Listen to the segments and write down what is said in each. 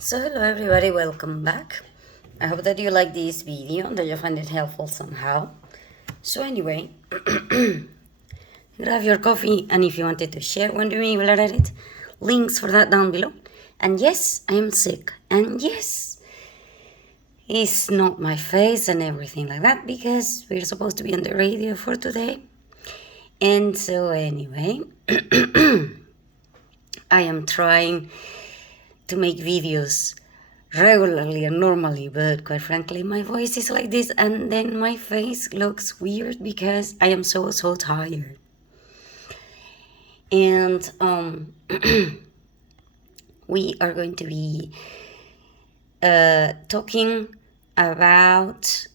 So hello everybody, welcome back. I hope that you like this video, that you find it helpful somehow. So anyway, grab your coffee, and if you wanted to share one to me while I read it, links for that down below. And yes, I am sick, and yes, it's not my face and everything like that, because we're supposed to be on the radio for today. And so anyway, I am trying to make videos regularly and normally, but quite frankly my voice is like this, and then my face looks weird because I am so tired. And we are going to be talking about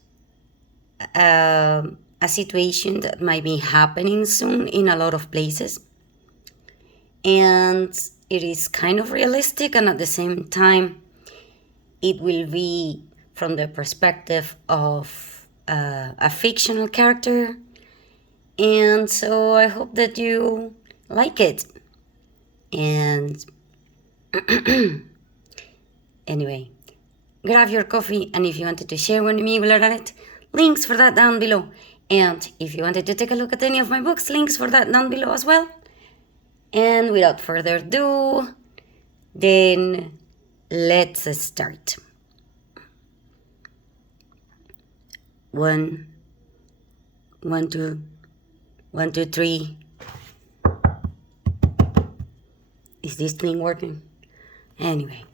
a situation that might be happening soon in a lot of places, and it is kind of realistic, and at the same time it will be from the perspective of a fictional character. And so I hope that you like it. And anyway, grab your coffee, and if you wanted to share one with me, we'll learn it. Links for that down below. And if you wanted to take a look at any of my books, links for that down below as well. And without further ado, then let's start. 1, 1, 2, 1, 2, 3. Is this thing working? Anyway.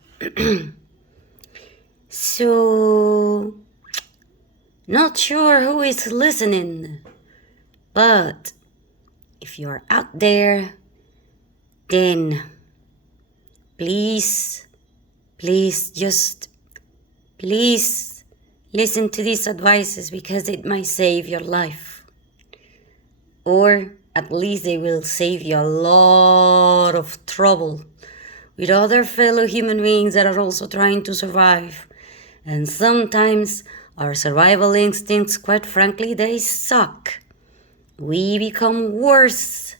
So, not sure who is listening, but if you are out there, then please listen to these advices, because it might save your life. Or at least they will save you a lot of trouble with other fellow human beings that are also trying to survive. And sometimes our survival instincts, quite frankly, they suck. We become worse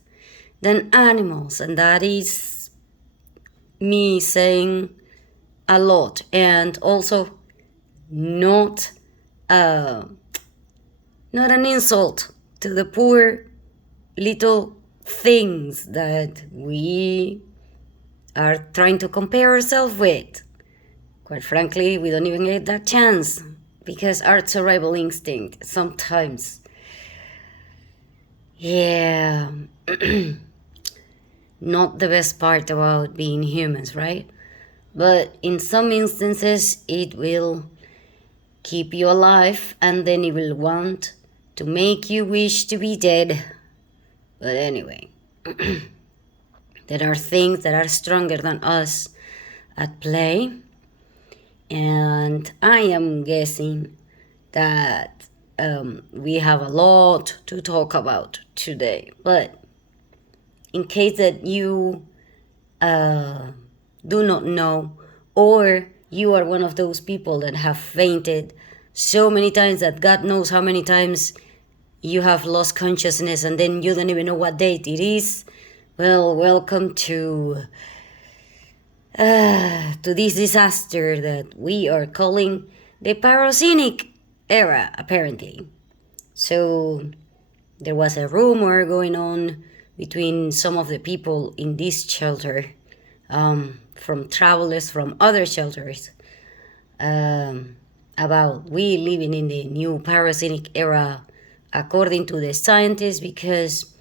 than animals, and that is me saying a lot, and also not an insult to the poor little things that we are trying to compare ourselves with. Quite frankly, we don't even get that chance, because our survival instinct sometimes, not the best part about being humans, right? But in some instances, it will keep you alive, and then it will want to make you wish to be dead. But anyway, there are things that are stronger than us at play, and I am guessing that we have a lot to talk about today. But in case that you do not know, or you are one of those people that have fainted so many times that God knows how many times you have lost consciousness, and then you don't even know what date it is, well, welcome to this disaster that we are calling the Pyrocenic era, apparently. So there was a rumor going on between some of the people in this shelter, from travelers from other shelters, about we living in the new Pyrocenic era according to the scientists, because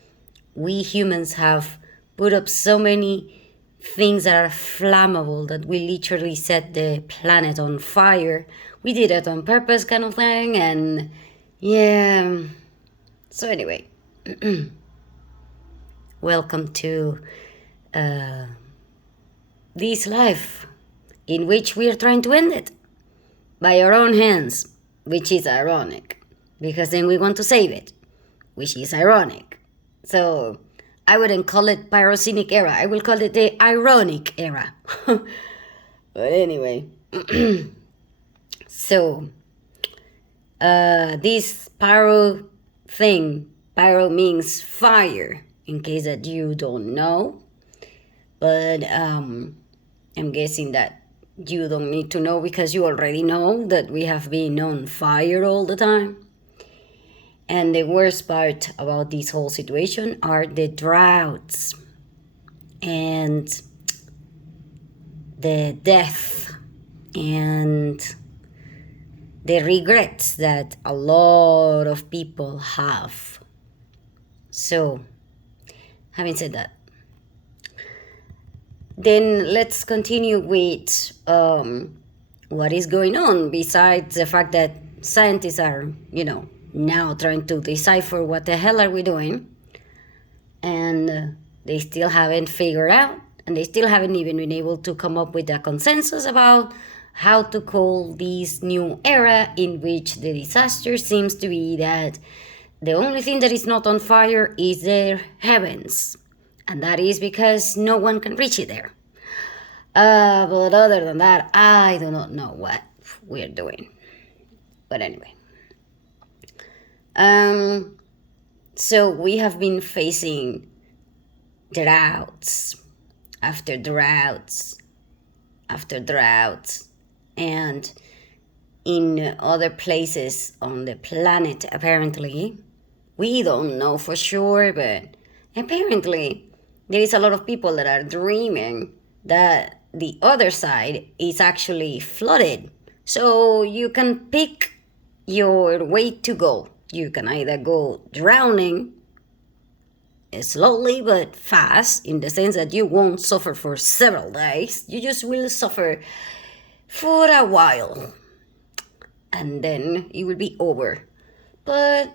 we humans have put up so many things that are flammable that we literally set the planet on fire. We did it on purpose, kind of thing. And yeah, so anyway, welcome to this life in which we are trying to end it by our own hands, which is ironic, because then we want to save it, which is ironic. So I wouldn't call it Pyrocenic era, I will call it the ironic era. But anyway, so this pyro thing, pyro means fire, in case that you don't know. But I'm guessing that You don't need to know because you already know that we have been on fire all the time. And the worst part about this whole situation are the droughts and the death and the regrets that a lot of people have. So, having said that, then let's continue with what is going on besides the fact that scientists are, now trying to decipher what the hell are we doing, and they still haven't figured out, and they still haven't even been able to come up with a consensus about how to call this new era in which the disaster seems to be that the only thing that is not on fire is the heavens, and that is because no one can reach it there. But other than that, I do not know what we're doing. But anyway. So we have been facing droughts after droughts after droughts, and in other places on the planet, apparently, we don't know for sure, but apparently there is a lot of people that are dreaming that the other side is actually flooded. So you can pick your way to go. You can either go drowning slowly but fast, in the sense that you won't suffer for several days. You just will suffer for a while, and then it will be over. But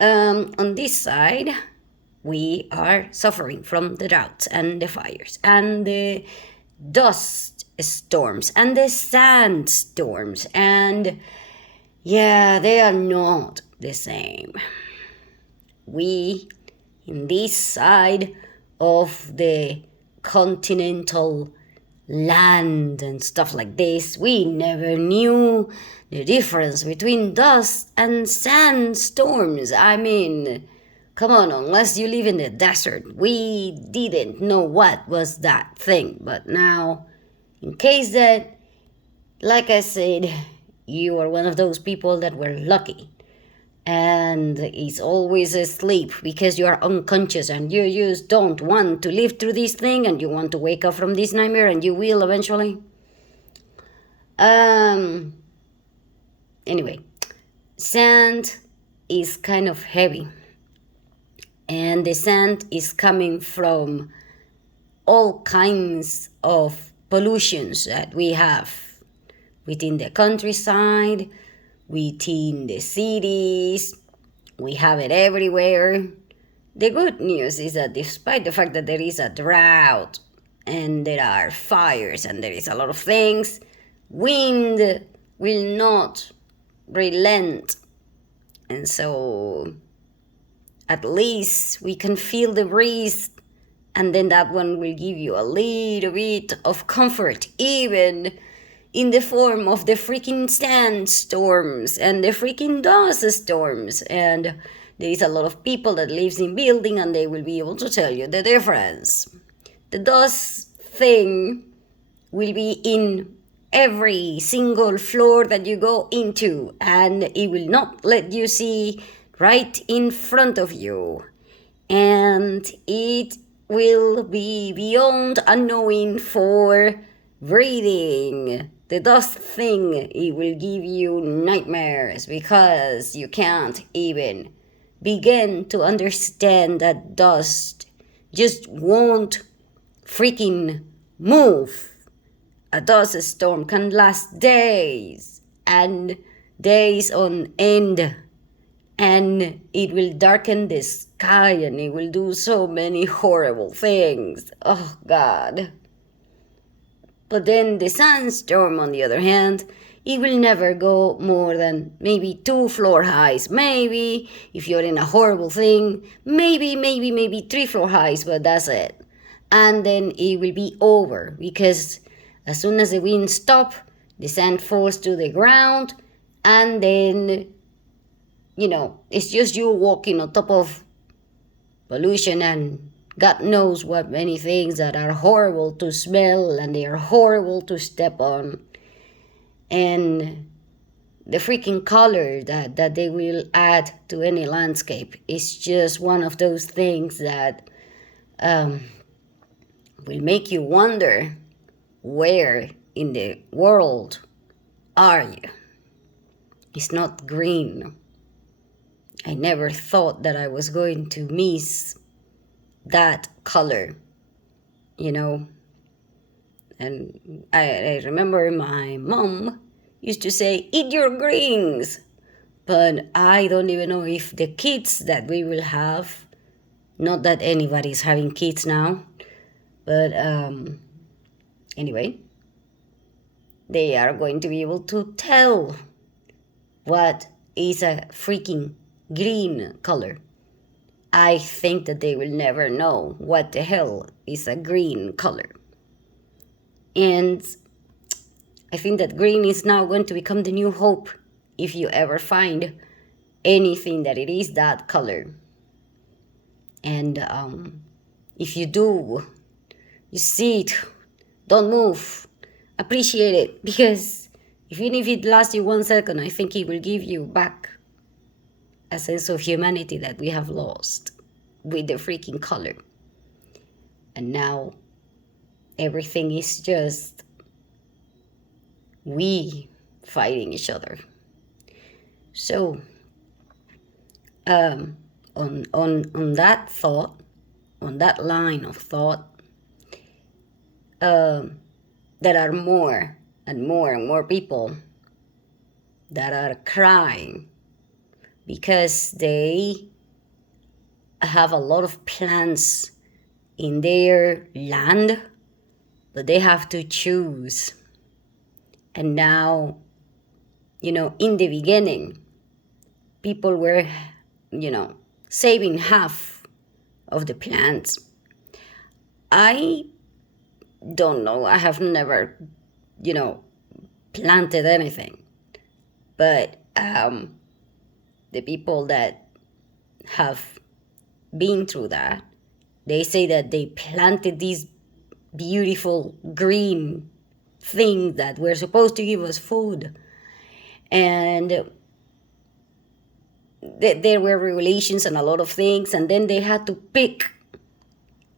on this side, we are suffering from the droughts and the fires and the dust storms and the sandstorms, and yeah, they are not the same. We, in this side of the continental land and stuff like this, we never knew the difference between dust and sandstorms. I mean, come on, unless you live in the desert, we didn't know what was that thing. But now, in case that, like I said, you are one of those people that were lucky and is always asleep because you are unconscious and you just don't want to live through this thing and you want to wake up from this nightmare, and you will eventually. Anyway, sand is kind of heavy, and the sand is coming from all kinds of pollutions that we have within the countryside, within the cities. We have it everywhere. The good news is that despite the fact that there is a drought and there are fires and there is a lot of things, wind will not relent. And so at least we can feel the breeze, and then that one will give you a little bit of comfort, even in the form of the freaking sandstorms and the freaking dust storms. And there is a lot of people that lives in building, and they will be able to tell you the difference. The dust thing will be in every single floor that you go into, and it will not let you see right in front of you. And it will be beyond unknowing for breathing. The dust thing, it will give you nightmares because you can't even begin to understand that dust just won't freaking move. A dust storm can last days and days on end, and it will darken the sky and it will do so many horrible things. Oh God. But then the sandstorm, on the other hand, it will never go more than maybe 2 floor highs. Maybe, if you're in a horrible thing, maybe 3 floor highs, but that's it. And then it will be over, because as soon as the wind stops, the sand falls to the ground, and then, it's just you walking on top of pollution and God knows what many things that are horrible to smell and they are horrible to step on. And the freaking color that they will add to any landscape is just one of those things that will make you wonder, where in the world are you? It's not green. I never thought that I was going to miss that color, you know. And I remember my mom used to say, eat your greens. But I don't even know if the kids that we will have, not that anybody's having kids now, but anyway, they are going to be able to tell what is a freaking green color. I think that they will never know what the hell is a green color. And I think that green is now going to become the new hope if you ever find anything that it is that color. And if you do, you see it, don't move, appreciate it, because even if it lasts you 1 second, I think it will give you back a sense of humanity that we have lost with the freaking color. And now everything is just we fighting each other. So on that thought, on that line of thought, there are more and more and more people that are crying because they have a lot of plants in their land, but they have to choose. And now, in the beginning, people were, saving half of the plants. I don't know. I have never, planted anything. But the people that have been through that, they say that they planted these beautiful green things that were supposed to give us food. And there were regulations and a lot of things, and then they had to pick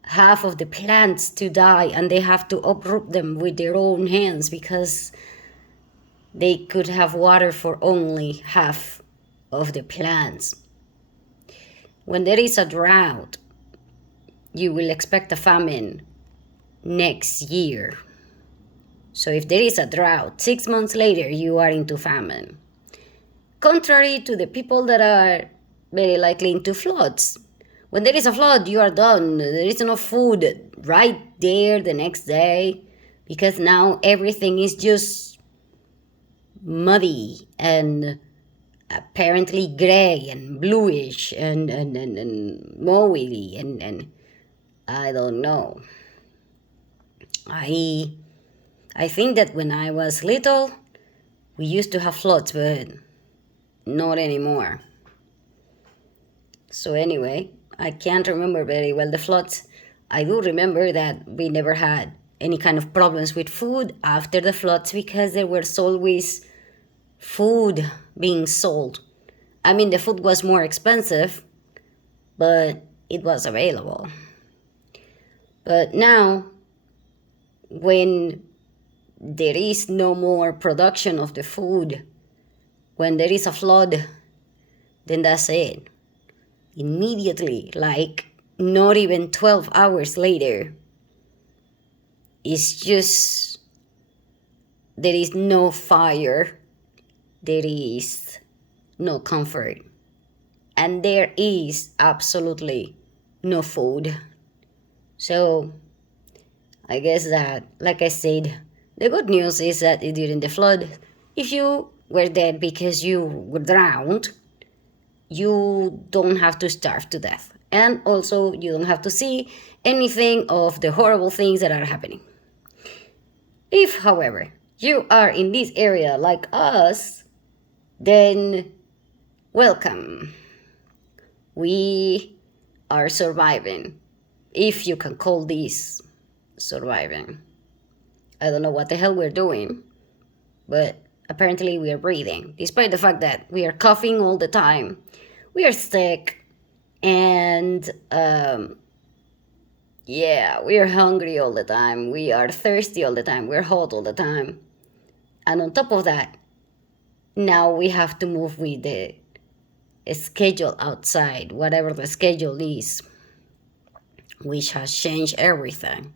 half of the plants to die, and they have to uproot them with their own hands because they could have water for only half of the plants. When there is a drought, you will expect a famine next year. So if there is a drought, 6 months later, you are into famine. Contrary to the people that are very likely into floods. When there is a flood, you are done. There is enough food right there the next day, because now everything is just muddy and apparently gray and bluish and moily and I don't know. I think that when I was little, we used to have floods, but not anymore. So anyway, I can't remember very well the floods. I do remember that we never had any kind of problems with food after the floods because there was always food being sold. I mean, the food was more expensive, but it was available. But now, when there is no more production of the food, when there is a flood, then that's it. Immediately, like not even 12 hours later, it's just, there is no fire, there is no comfort, and there is absolutely no food. So I guess that, like I said, the good news is that during the flood, if you were dead because you were drowned, you don't have to starve to death. And also, you don't have to see anything of the horrible things that are happening. If, however, you are in this area like us, then welcome. We are surviving. if you can call this surviving. I don't know what the hell we're doing, but apparently we are breathing, despite the fact that we are coughing all the time, we are sick, and yeah, we are hungry all the time, we are thirsty all the time, we're hot all the time. And on top of that, now we have to move with the schedule outside, whatever the schedule is, which has changed everything.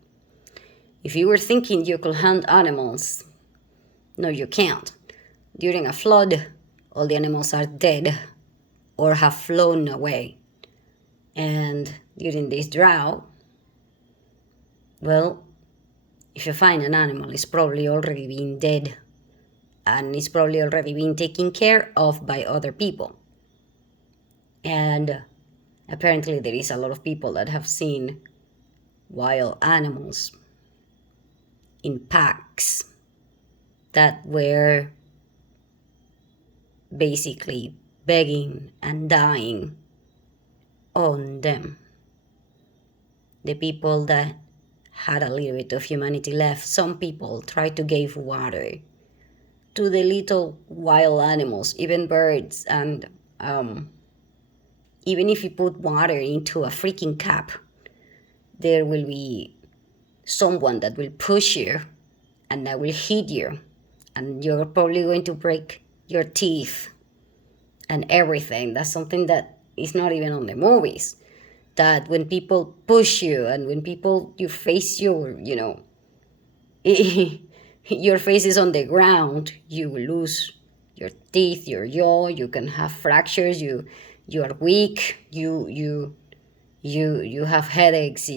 If you were thinking you could hunt animals, no, you can't. During a flood, all the animals are dead or have flown away. And during this drought, well, if you find an animal, it's probably already been dead, and it's probably already been taken care of by other people. And apparently there is a lot of people that have seen wild animals in packs that were basically begging and dying on them. The people that had a little bit of humanity left, some people tried to give water to the little wild animals, even birds, and even if you put water into a freaking cup, there will be someone that will push you and that will hit you, and you're probably going to break your teeth and everything. That's something that is not even on the movies. That when people push you and when you face your, your face is on the ground, you will lose your teeth, your jaw, you can have fractures, you are weak, you have headaches,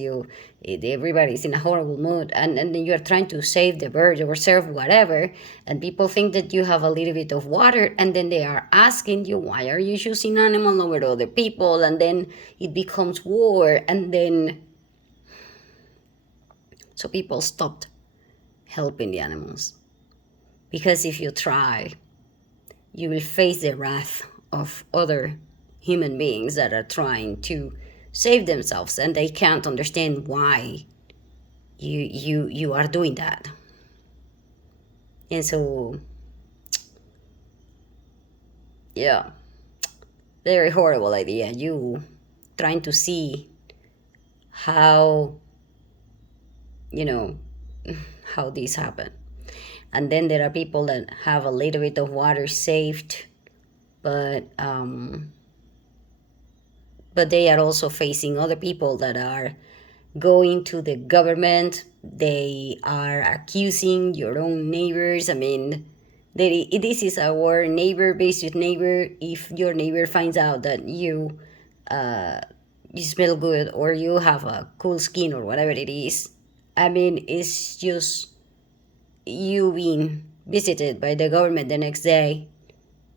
everybody's in a horrible mood, and then you are trying to save the bird or serve whatever, and people think that you have a little bit of water, and then they are asking you, why are you choosing animal over other people? And then it becomes war, and then so people stopped helping the animals, because if you try, you will face the wrath of other human beings that are trying to save themselves, and they can't understand why you are doing that. And so, yeah, very horrible idea. You trying to see how how this happened. And then there are people that have a little bit of water saved, but they are also facing other people that are going to the government. They are accusing your own neighbors. I mean, this is our neighbor versus neighbor. If your neighbor finds out that you smell good or you have a cool skin or whatever it is, I mean, it's just you being visited by the government the next day,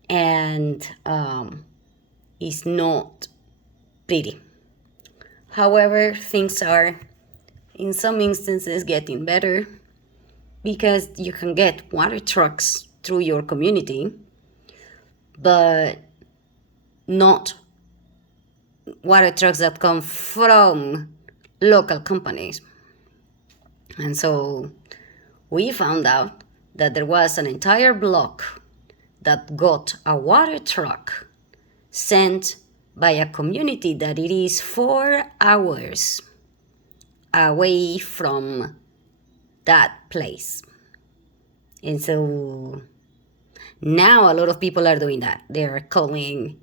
and it's not pretty. However, things are in some instances getting better, because you can get water trucks through your community, but not water trucks that come from local companies. And so we found out that there was an entire block that got a water truck sent by a community that it is 4 hours away from that place. And so now a lot of people are doing that. They're calling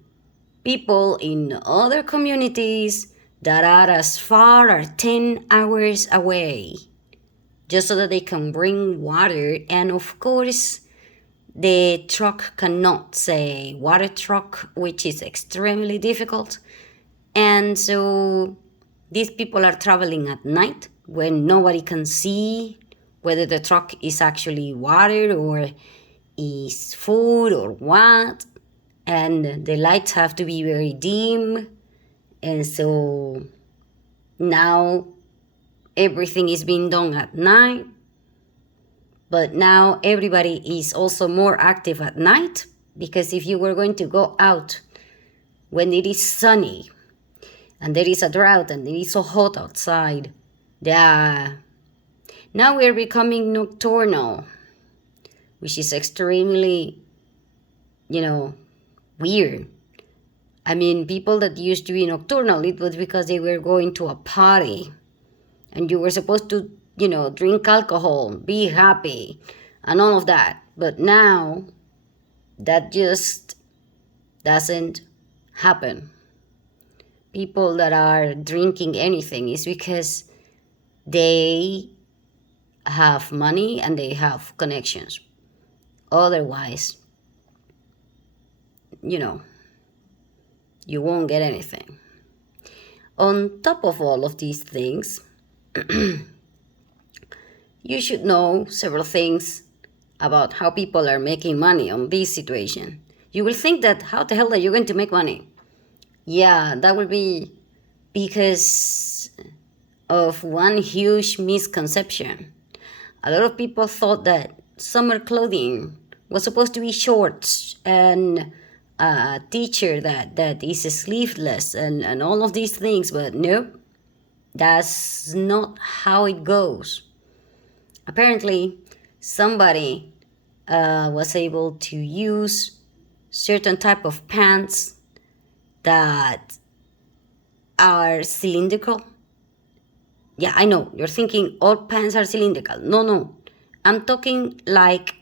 people in other communities that are as far as 10 hours away, just so that they can bring water. And of course, the truck cannot say water truck, which is extremely difficult. And so these people are traveling at night when nobody can see whether the truck is actually water or is food or what. And the lights have to be very dim. And so now everything is being done at night. But now everybody is also more active at night, because if you were going to go out when it is sunny and there is a drought and it is so hot outside. Yeah. Now we're becoming nocturnal, which is extremely, weird. I mean, people that used to be nocturnal, it was because they were going to a party and you were supposed to, drink alcohol, be happy, and all of that. But now that just doesn't happen. People that are drinking anything is because they have money and they have connections. Otherwise, you won't get anything. On top of all of these things, you should know several things about how people are making money on this situation. You will think that how the hell are you going to make money? Yeah, that will be because of one huge misconception. A lot of people thought that summer clothing was supposed to be shorts and a t-shirt that is sleeveless and all of these things, but nope, that's not how it goes. Apparently, somebody was able to use certain type of pants that are cylindrical. Yeah, I know, you're thinking all pants are cylindrical. No. I'm talking like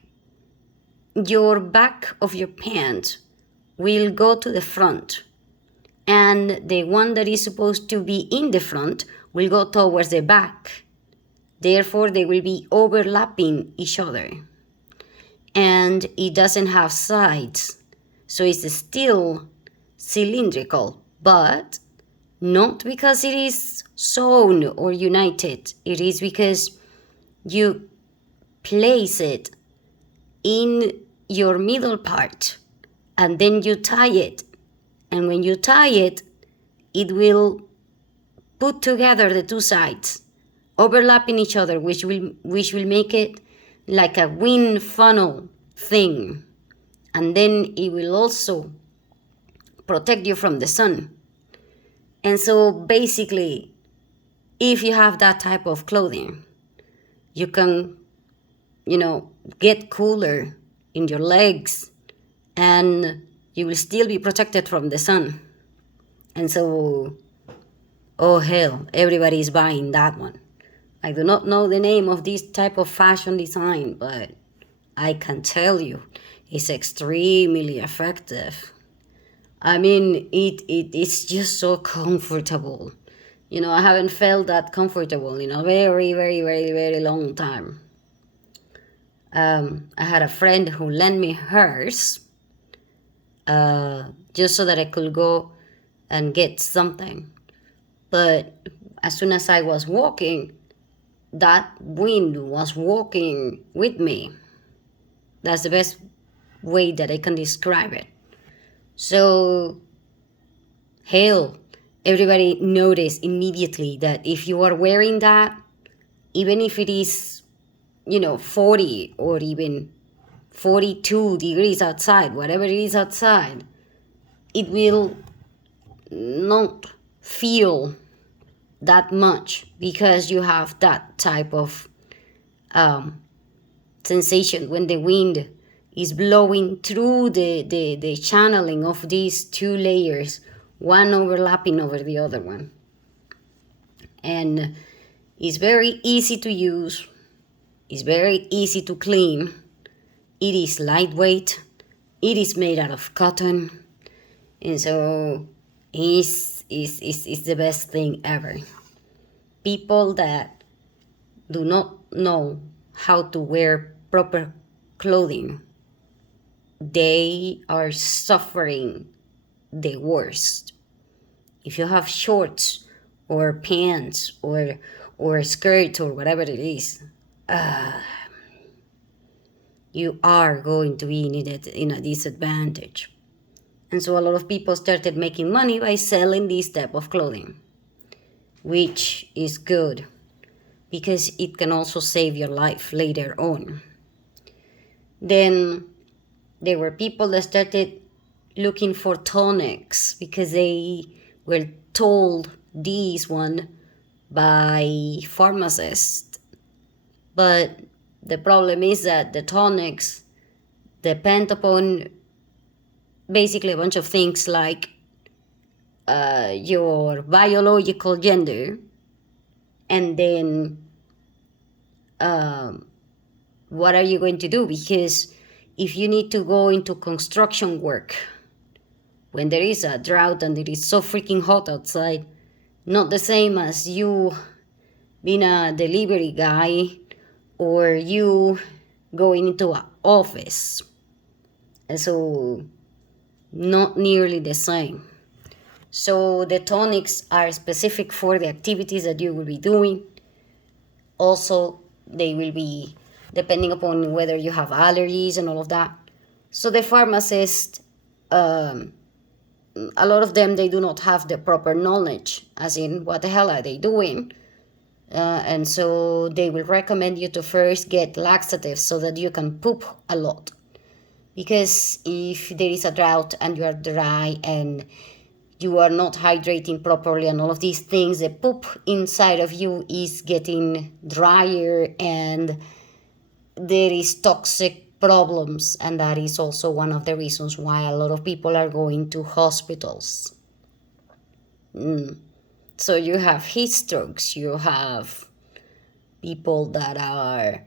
your back of your pants will go to the front, and the one that is supposed to be in the front will go towards the back. Therefore, they will be overlapping each other. And it doesn't have sides, so it's still cylindrical, but not because it is sewn or united. It is because you place it in your middle part and then you tie it. And when you tie it, it will put together the two sides, overlapping each other, which will make it like a wind funnel thing. And then it will also protect you from the sun. And so basically, if you have that type of clothing, you can, get cooler in your legs and you will still be protected from the sun. And so, oh hell, everybody is buying that one. I do not know the name of this type of fashion design, but I can tell you it's extremely effective. I mean, it's just so comfortable. I haven't felt that comfortable in a very, very, very, very long time. I had a friend who lent me hers just so that I could go and get something. But as soon as I was walking, that wind was walking with me. That's the best way that I can describe it. So, hell, everybody noticed immediately that if you are wearing that, even if it is, 40 or even 42 degrees outside, whatever it is outside, it will not feel that much because you have that type of sensation when the wind is blowing through the channeling of these two layers, one overlapping over the other one. And it's very easy to use. It's very easy to clean. It is lightweight. It is made out of cotton. And so it's the best thing ever. People that do not know how to wear proper clothing, they are suffering the worst. If you have shorts or pants or a skirt or whatever it is, you are going to be in a disadvantage. And so a lot of people started making money by selling this type of clothing, which is good because it can also save your life later on. Then there were people that started looking for tonics because they were told this one by pharmacists. But the problem is that the tonics depend upon basically a bunch of things like your biological gender, and then what are you going to do? Because if you need to go into construction work when there is a drought and it is so freaking hot outside, not the same as you being a delivery guy or you going into an office. And so, not nearly the same. So, the tonics are specific for the activities that you will be doing. Also, they will be depending upon whether you have allergies and all of that. So, the pharmacist, a lot of them, they do not have the proper knowledge, as in, what the hell are they doing? And so they will recommend you to first get laxatives so that you can poop a lot. Because if there is a drought and you are dry and you are not hydrating properly and all of these things, the poop inside of you is getting drier and there is toxic problems. And that is also one of the reasons why a lot of people are going to hospitals. So you have heat strokes, you have people that are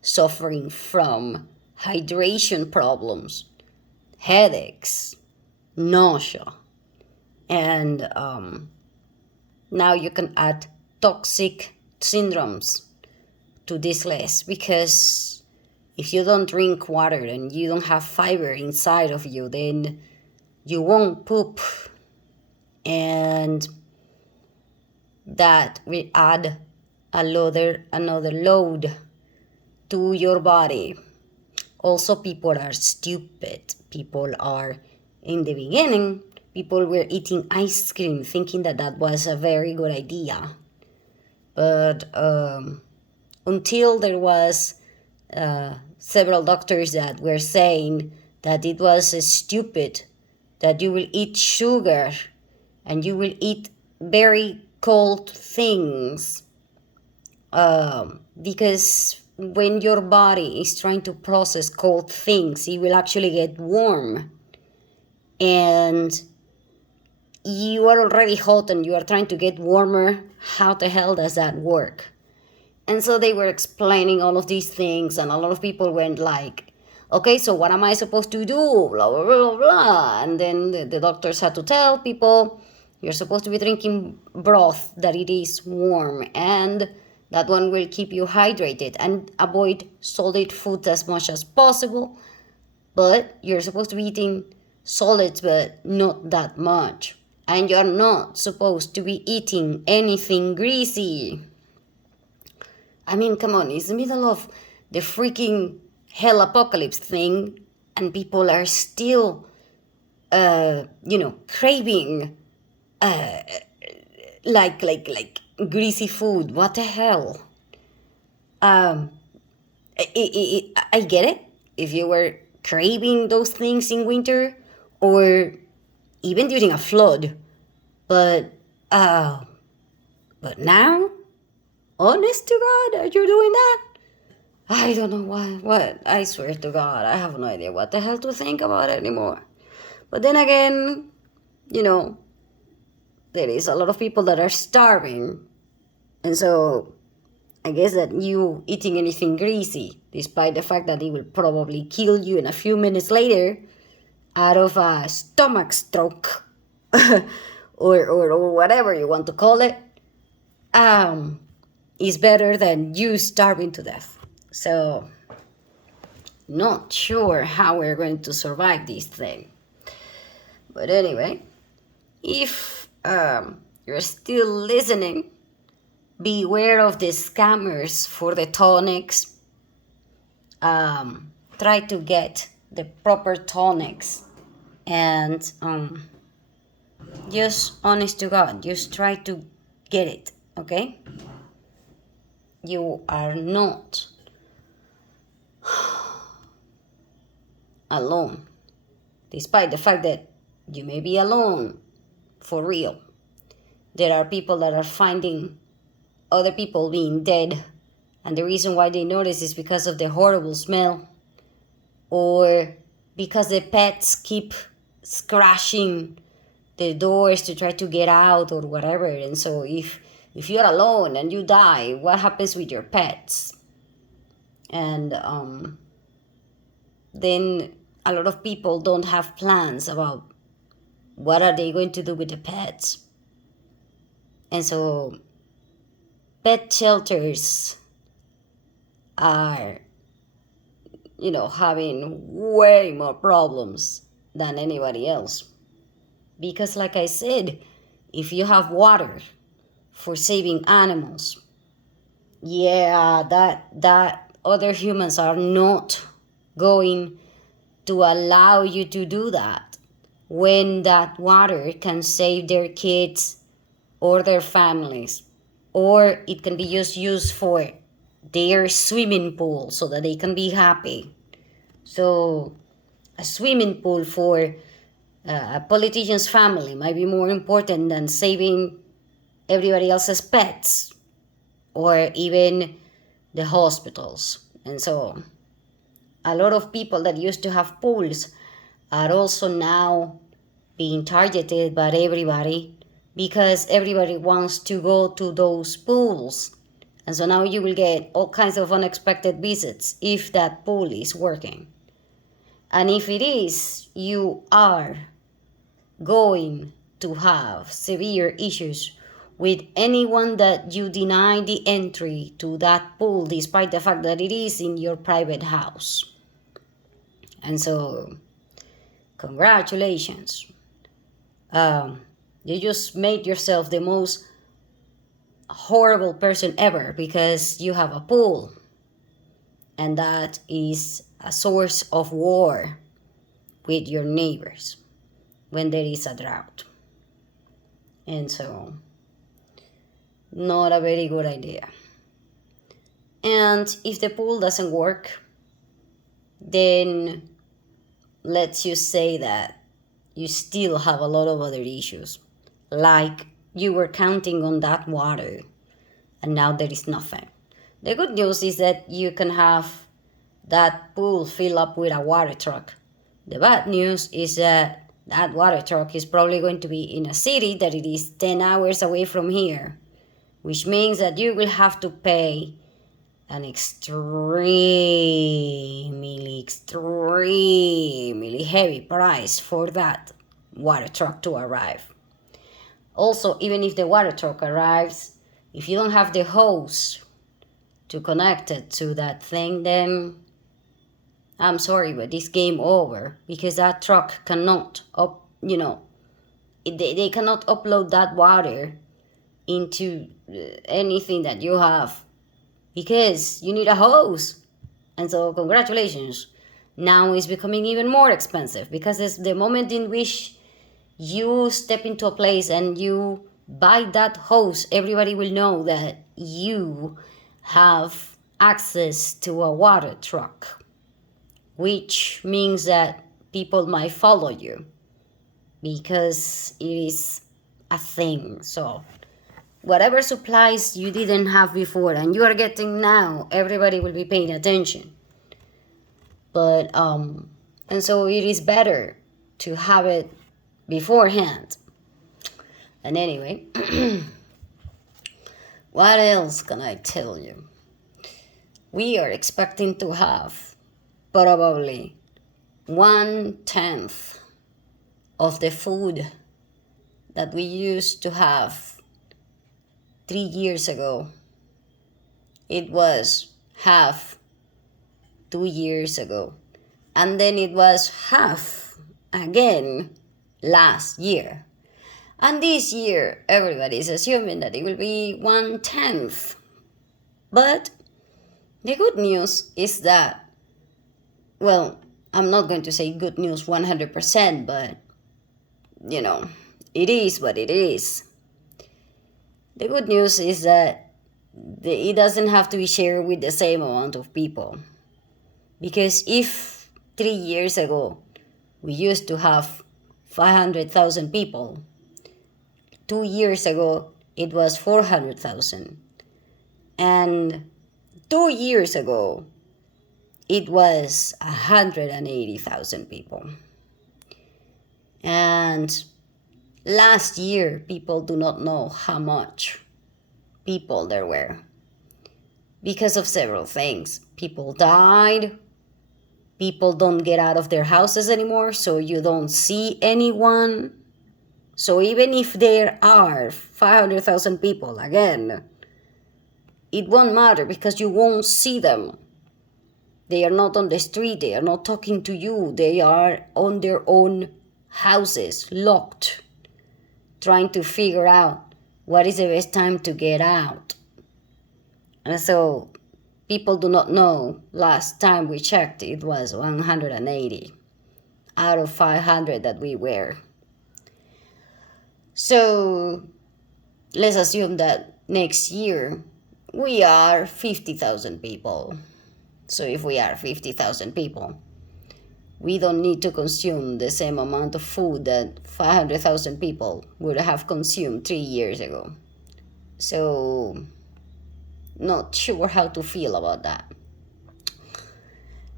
suffering from hydration problems, headaches, nausea, and now you can add toxic syndromes to this list, because if you don't drink water and you don't have fiber inside of you, then you won't poop, and that will add another load to your body. Also, people are stupid. People are, in the beginning, people were eating ice cream thinking that that was a very good idea. But until there was several doctors that were saying that it was stupid, that you will eat sugar and you will eat very cold things, because when your body is trying to process cold things, it will actually get warm, and you are already hot and you are trying to get warmer. How the hell does that work? And so they were explaining all of these things, and a lot of people went like, okay, so what am I supposed to do? Blah, blah, blah, blah, blah. And then the doctors had to tell people, you're supposed to be drinking broth that it is warm, and that one will keep you hydrated, and avoid solid food as much as possible. But you're supposed to be eating solids, but not that much. And you're not supposed to be eating anything greasy. I mean, come on, it's the middle of the freaking hell apocalypse thing, and people are still, craving like greasy food. What the hell? I get it. If you were craving those things in winter or even during a flood, but now, honest to God, are you doing that? I don't know what. I swear to God, I have no idea what the hell to think about it anymore. But then again, there is a lot of people that are starving. And so I guess that you eating anything greasy, despite the fact that it will probably kill you in a few minutes later out of a stomach stroke or whatever you want to call it, is better than you starving to death. So, not sure how we're going to survive this thing. But anyway, if you're still listening, beware of the scammers for the tonics. Try to get the proper tonics, and just honest to God, just try to get it, okay? You are not alone, despite the fact that you may be alone for real. There are people that are finding other people being dead, and the reason why they notice is because of the horrible smell, or because the pets keep scratching the doors to try to get out or whatever. And so if you're alone and you die, what happens with your pets? And then a lot of people don't have plans about what are they going to do with the pets. And so pet shelters are, having way more problems than anybody else. Because like I said, if you have water for saving animals, yeah, that other humans are not going to allow you to do that when that water can save their kids or their families, or it can be just used for their swimming pool so that they can be happy. So a swimming pool for a politician's family might be more important than saving everybody else's pets or even the hospitals. And so a lot of people that used to have pools are also now being targeted by everybody because everybody wants to go to those pools. And so now you will get all kinds of unexpected visits if that pool is working. And if it is, you are going to have severe issues with anyone that you deny the entry to that pool, despite the fact that it is in your private house. And so, congratulations. You just made yourself the most horrible person ever because you have a pool. And that is a source of war with your neighbors when there is a drought. And so, not a very good idea. And if the pool doesn't work, then let's just say that you still have a lot of other issues. Like you were counting on that water and now there is nothing. The good news is that you can have that pool fill up with a water truck. The bad news is that that water truck is probably going to be in a city that it is 10 hours away from here, which means that you will have to pay an extremely heavy price for that water truck to arrive. Also, even if the water truck arrives, if you don't have the hose to connect it to that thing, then I'm sorry, but it's game over because that truck cannot they cannot upload that water into anything that you have because you need a hose. And so congratulations. Now it's becoming even more expensive because it's the moment in which you step into a place and you buy that hose, everybody will know that you have access to a water truck, which means that people might follow you because it is a thing. So whatever supplies you didn't have before and you are getting now, everybody will be paying attention. But and so it is better to have it beforehand. And anyway, what else can I tell you? We are expecting to have probably 1/10 of the food that we used to have 3 years ago. It was half 2 years ago. And then it was half again last year. And this year, everybody is assuming that it will be 1/10. But the good news is that, well, I'm not going to say good news 100%, but, it is what it is. The good news is that it doesn't have to be shared with the same amount of people. Because if 3 years ago we used to have 500,000 people 2 years ago, it was 400,000. And 2 years ago, it was 180,000 people. And last year, people do not know how much people there were because of several things. People died. People don't get out of their houses anymore, so you don't see anyone. So even if there are 500,000 people, again, it won't matter because you won't see them. They are not on the street. They are not talking to you. They are on their own houses, locked, trying to figure out what is the best time to get out. And so people do not know. Last time we checked, it was 180 out of 500 that we were. So let's assume that next year we are 50,000 people. So if we are 50,000 people, we don't need to consume the same amount of food that 500,000 people would have consumed 3 years ago. So not sure how to feel about that.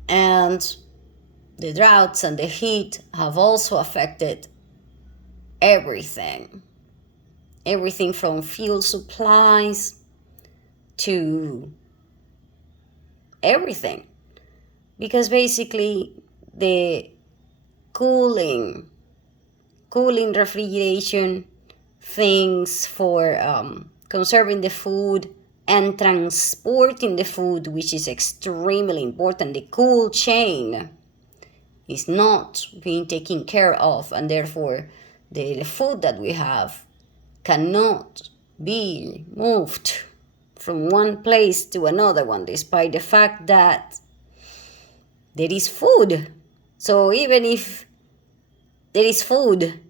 And the droughts and the heat have also affected everything from fuel supplies to everything, because basically the cooling refrigeration things for conserving the food and transporting the food, which is extremely important, the cool chain is not being taken care of, and therefore the food that we have cannot be moved from one place to another one, despite the fact that there is food. So even if there is food,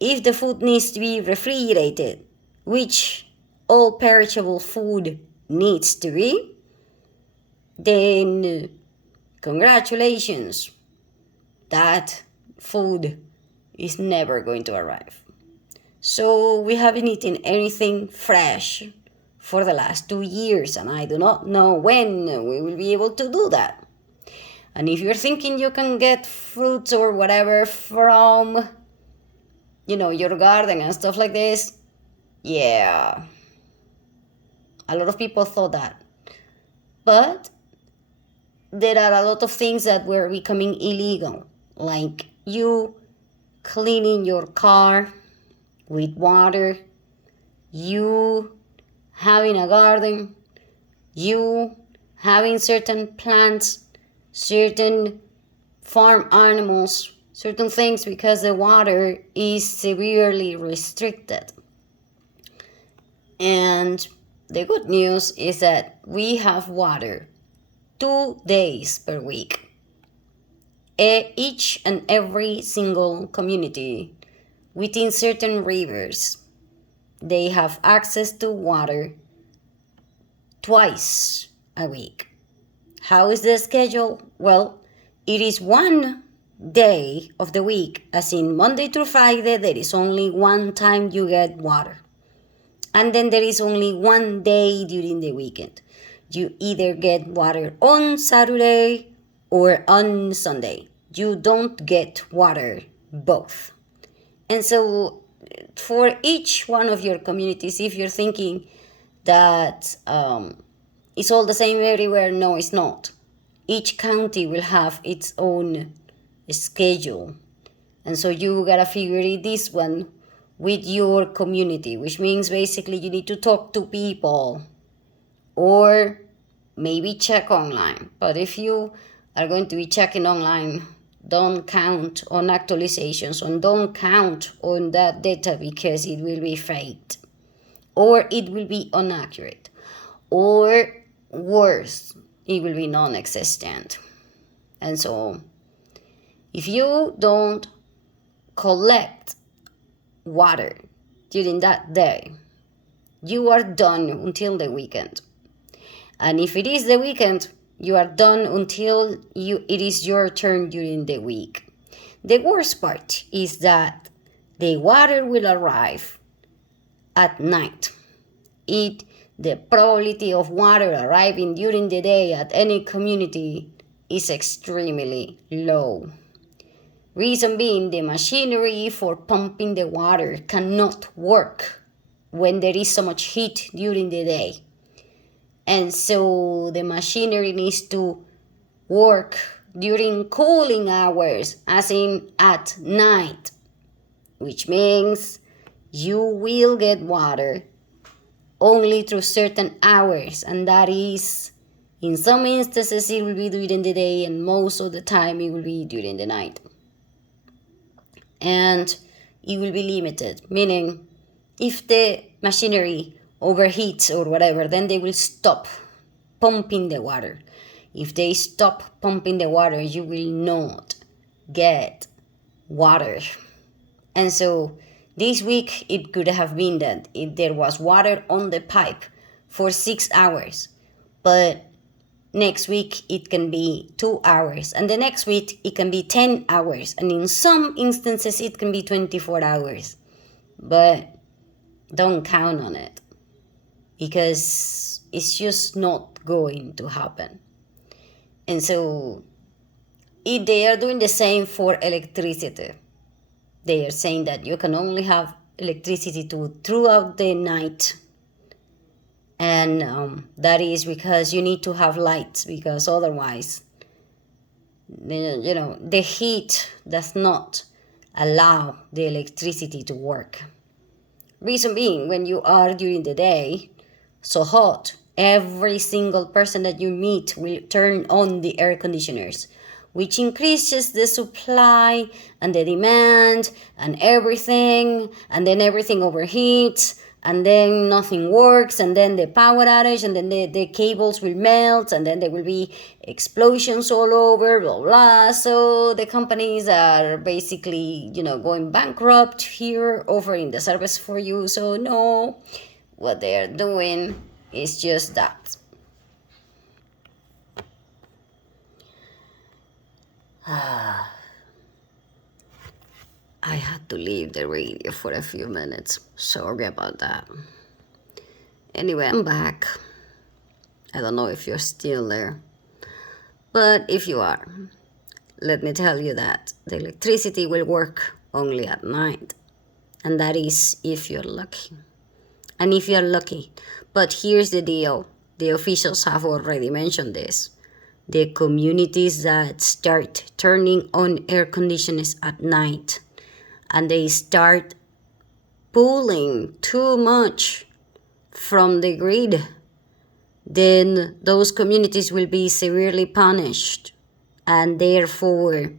if the food needs to be refrigerated, which all perishable food needs to be, then congratulations, that food is never going to arrive. So we haven't eaten anything fresh for the last 2 years, and I do not know when we will be able to do that. And if you're thinking you can get fruits or whatever from, your garden and stuff like this, yeah, a lot of people thought that. But there are a lot of things that were becoming illegal, like you cleaning your car with water, you having a garden, you having certain plants, certain farm animals, certain things, because the water is severely restricted. And the good news is that we have water 2 days per week. Each and every single community within certain rivers, they have access to water twice a week. How is the schedule? Well, it is one day of the week, as in Monday through Friday, there is only one time you get water. And then there is only one day during the weekend. You either get water on Saturday or on Sunday. You don't get water both. And so for each one of your communities, if you're thinking that it's all the same everywhere, no, it's not. Each county will have its own schedule. And so you gotta figure this one with your community, which means basically you need to talk to people or maybe check online. But if you are going to be checking online, don't count on actualizations, and don't count on that data, because it will be faked, or it will be inaccurate, or worse, it will be non-existent. And so if you don't collect water during that day, you are done until the weekend. And if it is the weekend, you are done until it is your turn during the week. The worst part is that the water will arrive at night. The probability of water arriving during the day at any community is extremely low. Reason being, the machinery for pumping the water cannot work when there is so much heat during the day. And so the machinery needs to work during cooling hours, as in at night, which means you will get water only through certain hours, and that is, in some instances it will be during the day, and most of the time it will be during the night. And it will be limited, meaning if the machinery overheats or whatever, then they will stop pumping the water. If they stop pumping the water, you will not get water. And so this week, it could have been that there was water on the pipe for 6 hours. But next week, it can be 2 hours. And the next week, it can be 10 hours. And in some instances, it can be 24 hours. But don't count on it, because it's just not going to happen. And so they are doing the same for electricity. They are saying that you can only have electricity throughout the night. And that is because you need to have lights, because otherwise, the heat does not allow the electricity to work. Reason being, when you are during the day so hot, every single person that you meet will turn on the air conditioners, which increases the supply and the demand and everything, and then everything overheats, and then nothing works, and then the power outage, and then the cables will melt, and then there will be explosions all over, blah, blah. So the companies are basically, going bankrupt here, offering the service for you. So no, what they are doing is just that. I had to leave the radio for a few minutes. Sorry about that. Anyway, I'm back. I don't know if you're still there. But if you are, let me tell you that the electricity will work only at night. And that is if you're lucky. And if you're lucky. But here's the deal. The officials have already mentioned this. The communities that start turning on air conditioners at night, and they start pulling too much from the grid, then those communities will be severely punished, and therefore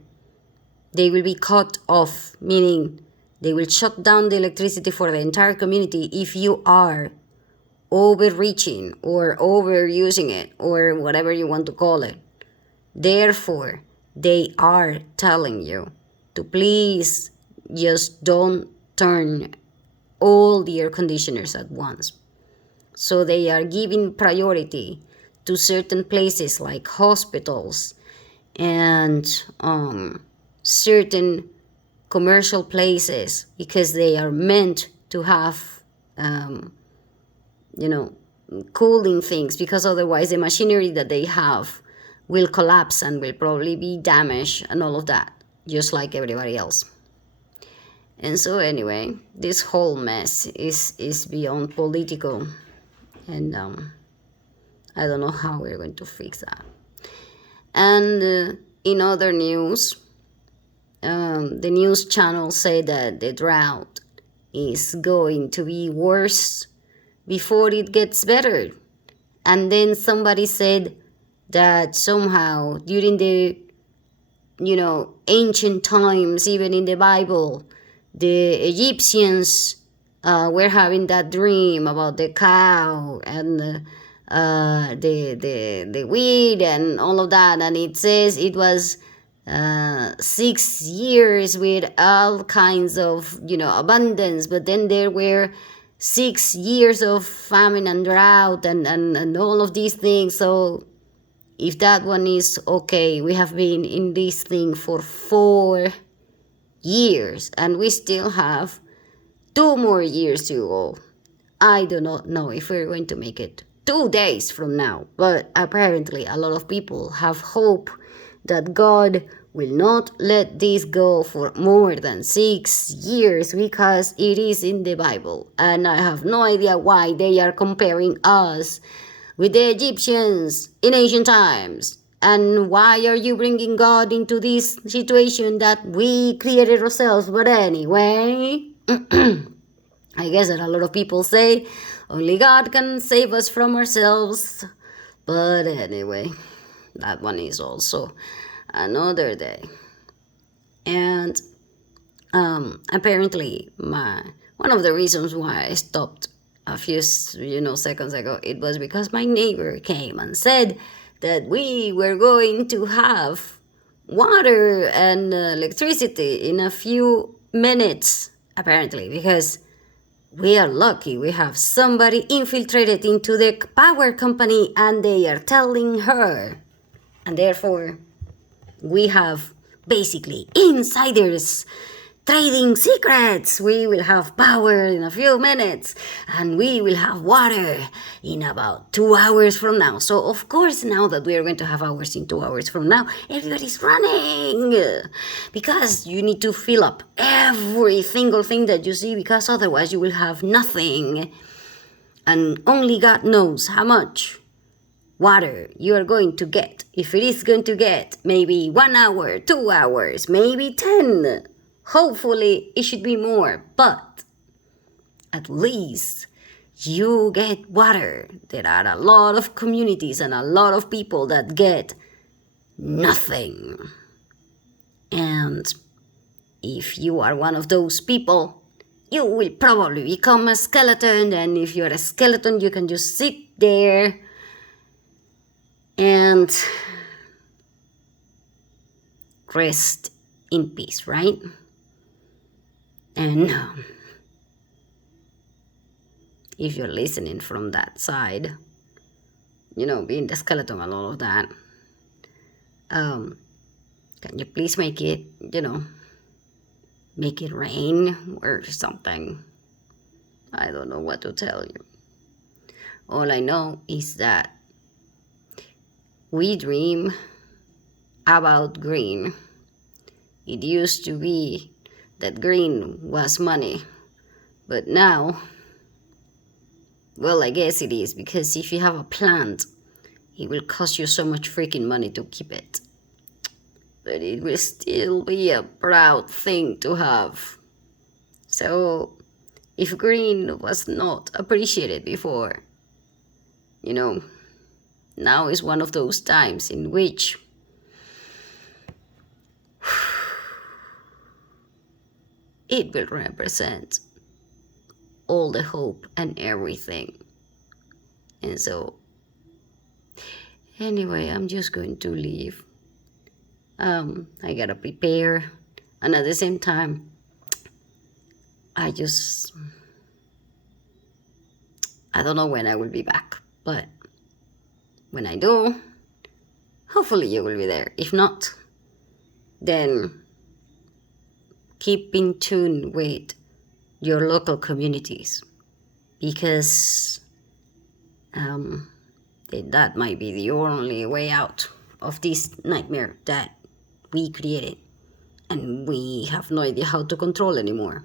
they will be cut off, meaning they will shut down the electricity for the entire community if you are overreaching or overusing it, or whatever you want to call it. Therefore, they are telling you to please just don't turn all the air conditioners at once. So they are giving priority to certain places like hospitals and certain commercial places, because they are meant to have cooling things, because otherwise the machinery that they have will collapse and will probably be damaged and all of that, just like everybody else. And so anyway, this whole mess is beyond political, and I don't know how we're going to fix that. And in other news, the news channel said that the drought is going to be worse before it gets better. And then somebody said that somehow during the, ancient times, even in the Bible, the Egyptians were having that dream about the cow and the wheat and all of that. And it says it was 6 years with all kinds of, abundance. But then there were 6 years of famine and drought and all of these things. So if that one is okay, we have been in this thing for 4 years, and we still have 2 more years to go. I do not know if we're going to make it 2 days from now, but apparently a lot of people have hope that God will not let this go for more than 6 years because it is in the Bible. And I have no idea why they are comparing us with the Egyptians in ancient times. And why are you bringing God into this situation that we created ourselves? But anyway, I guess that a lot of people say only God can save us from ourselves. But anyway, that one is also another day. And apparently, one of the reasons why I stopped a few seconds ago, it was because my neighbor came and said that we were going to have water and electricity in a few minutes, apparently, because we are lucky we have somebody infiltrated into the power company and they are telling her. And therefore, we have basically insiders trading secrets. We will have power in a few minutes and we will have water in about 2 hours from now. So of course, now that we are going to have hours in 2 hours from now, everybody's running because you need to fill up every single thing that you see, because otherwise you will have nothing. And only God knows how much water you are going to get. If it is going to get maybe 1 hour, 2 hours, maybe 10. Hopefully it should be more, but at least you get water. There are a lot of communities and a lot of people that get nothing. And if you are one of those people, you will probably become a skeleton. And if you're a skeleton, you can just sit there and rest in peace, right? And if you're listening from that side, being the skeleton and all of that, can you please make it rain or something? I don't know what to tell you. All I know is that we dream about green. It used to be that green was money, but now, well, I guess it is, because if you have a plant, it will cost you so much freaking money to keep it, but it will still be a proud thing to have. So if green was not appreciated before, now is one of those times in which it will represent all the hope and everything. And so, anyway, I'm just going to leave. I gotta prepare. And at the same time, I don't know when I will be back. But when I do, hopefully you will be there. If not, then keep in tune with your local communities, because that might be the only way out of this nightmare that we created and we have no idea how to control anymore.